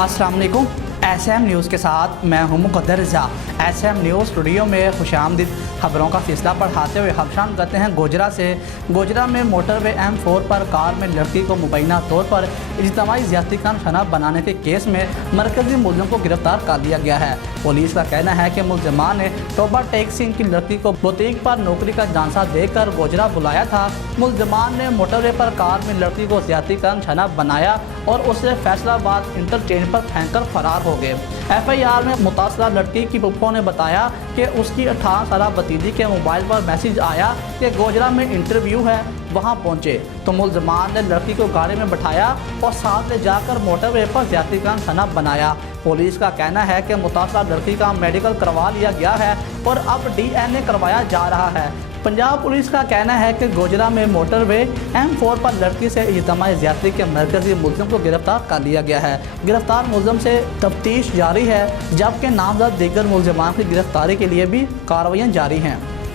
अस्सलाम वालेकुम। SM news के साथ मैं हूं मुक़द्दर रज़ा। SM न्यूज़ स्टूडियो में खुशामदीद। खबरों का सिलसिला बढ़ाते हुए खबशान करते हैं गोजरा से। गोजरा में मोटरवे M4 पर कार में लड़की को मुबैना तौर पर इज्तिमाई ज़्यादती का निशाना बनाने के केस में मरकज़ी मुलज़िम को गिरफ्तार कर लिया गया है। पुलिस का कहना है कि मुलज़िमान ने तोबा टैक्सी की लड़की को बुटीक पर नौकरी का झांसा देकर गोजरा बुलाया था। मुलज़िमान ने मोटरवे पर कार में लड़की को ज़्यादती का निशाना बनाया और उसे फैसलाबाद इंटरचेंज पर फेंककर फरार हो गए। FIR में मुतासरा लड़की की फुफ्फो ने बताया कि उसकी 18 साल भतीजी के मोबाइल पर मैसेज आया कि गोजरा में इंटरव्यू है, वहां पहुंचे तो मुलज़िमान ने लड़की को गाड़ी में बैठाया और साथ ले जाकर मोटरवे पर ज़्यादती का निशाना बनाया। पुलिस का कहना है कि मुतासरा लड़की का मेडिकल करवा लिया गया है और अब DNA करवाया जा रहा है। पंजाब पुलिस का कहना है कि गोजरा में मोटरवे M4 पर लड़की से इज्तिमाई ज़्यादती के मरकज़ी मुलज़िम को गिरफ्तार कर लिया गया है। गिरफ्तार मुलज़िम से तफ्तीश जारी है, जबकि नामजद दीगर मुलज़िमान की गिरफ्तारी के लिए भी कार्रवाइयाँ जारी हैं।